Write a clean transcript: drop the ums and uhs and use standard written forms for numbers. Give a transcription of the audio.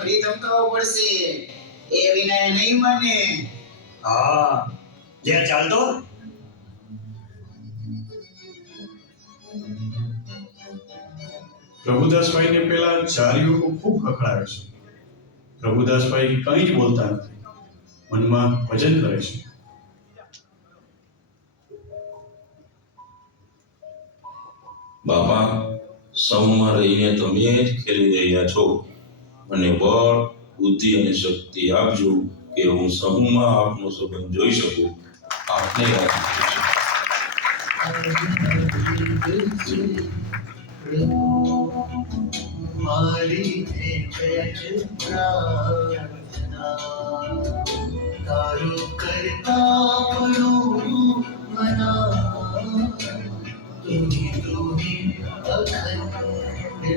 ફરી ધમકાવવો પડશે. એ વિના નહીં માને. હા લે ચાલ તો. પ્રભુદાસભાઈને પેલા 4 યુવકો ખૂબ ખખડાવે છે. પ્રભુદાસભાઈ કંઈ જ બોલતા નથી, મનમાં ભજન કરે છે. બાપા, સમૂહમાં રહીને તમે જ ખેલી રહ્યા છો. મને બળ, બુદ્ધિ અને શક્તિ આપજો કે હું સમૂહમાં આપનો સંબંધ જોઈ શકું. આપને મારી પ્રાર્થના તારું કરતા પડું મના તુની અખંડ